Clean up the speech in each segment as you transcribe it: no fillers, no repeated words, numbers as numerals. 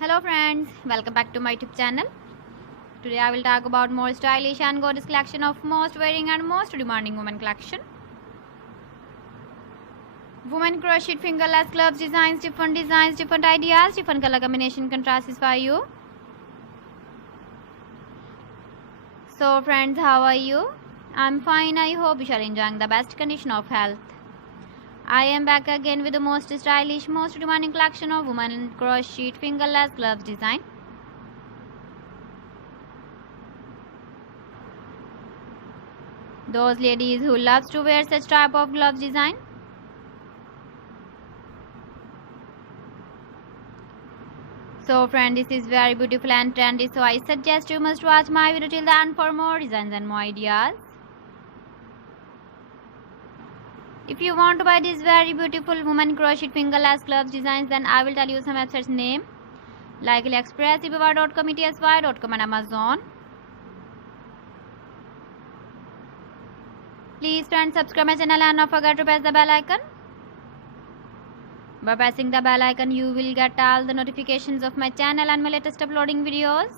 Hello friends, welcome back to my YouTube channel. Today I will talk about more stylish and gorgeous collection of most wearing and most demanding women collection. Women crocheted fingerless gloves designs, different ideas, different color combination contrasts for you. So friends, how are you? I'm fine. I hope you are enjoying the best condition of health. I am back again with the most stylish, most demanding collection of women crocheted fingerless gloves design. Those ladies who loves to wear such type of gloves design. So friend, this is very beautiful and trendy, so I suggest you must watch my video till the end for more designs and more ideas. If you want to buy these very beautiful women crocheted fingerless gloves designs, then I will tell you some websites name like AliExpress, eBay.com, ETSY.com and Amazon. Please friends, subscribe my channel and not forget to press the bell icon. By pressing the bell icon, you will get all the notifications of my channel and my latest uploading videos.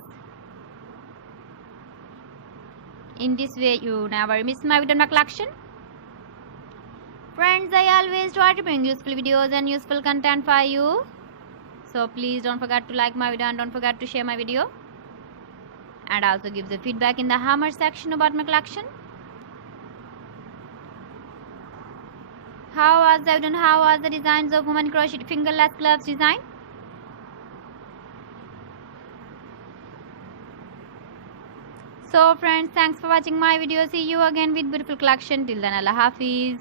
In this way, you never miss my video in my collection. Friends, I always try to bring useful videos and useful content for you. So please don't forget to like my video and don't forget to share my video. And also give the feedback in the hammer section about my collection. How was the video and how was the designs of women crocheted fingerless gloves design? So friends, thanks for watching my video. See you again with beautiful collection. Till then, Allah Hafiz.